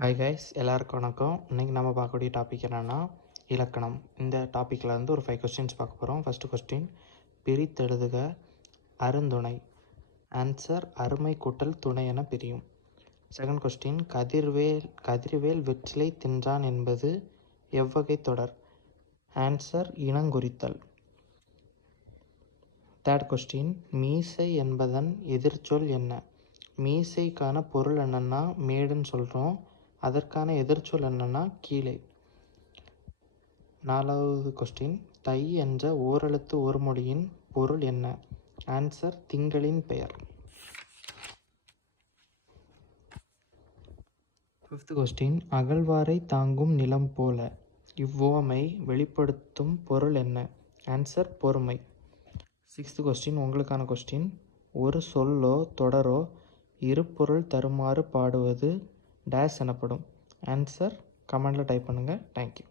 Hi guys, எல்லாருக்கும் வணக்கம். இன்றைக்கி நம்ம பார்க்கக்கூடிய டாபிக் என்னென்னா இலக்கணம். இந்த டாப்பிக்கில் வந்து ஒரு 5 கொஸ்டின்ஸ் பார்க்க போகிறோம். ஃபஸ்ட்டு கொஸ்டின், பிரித்தெழுதுக அருந்துணை. ஆன்சர், அருமை கூட்டல் துணை என பிரியும். செகண்ட் கொஸ்டின், கதிர்வேல் வெற்றிலை தின்றான் என்பது எவ்வகை தொடர்? ஆன்சர், இனங்குறித்தல். தேர்ட் கொஸ்டின், மீசை என்பதன் எதிர்ச்சொல் என்ன? மீசைக்கான பொருள் என்னென்னா மேடுன்னு சொல்கிறோம், அதற்கான எதிர்ச்சொல் என்னென்னா கீழே. நாலாவது கொஸ்டின், தை என்ற ஓரெழுத்து ஒரு மொழியின் பொருள் என்ன? ஆன்சர், திங்களின் பெயர். ஃபிஃப்த் கொஸ்டின், அகழ்வாரை தாங்கும் நிலம் போல இவ்வுவமை வெளிப்படுத்தும் பொருள் என்ன? ஆன்சர், பொறுமை. சிக்ஸ்த் கொஸ்டின், உங்களுக்கான கொஸ்டின், ஒரு சொல்லோ தொடரோ இரு பொருள் தருமாறு பாடுவது டேஸ் எனப்படும். ஆன்சர் கமெண்டில் டைப் பண்ணுங்கள். தேங்க்யூ.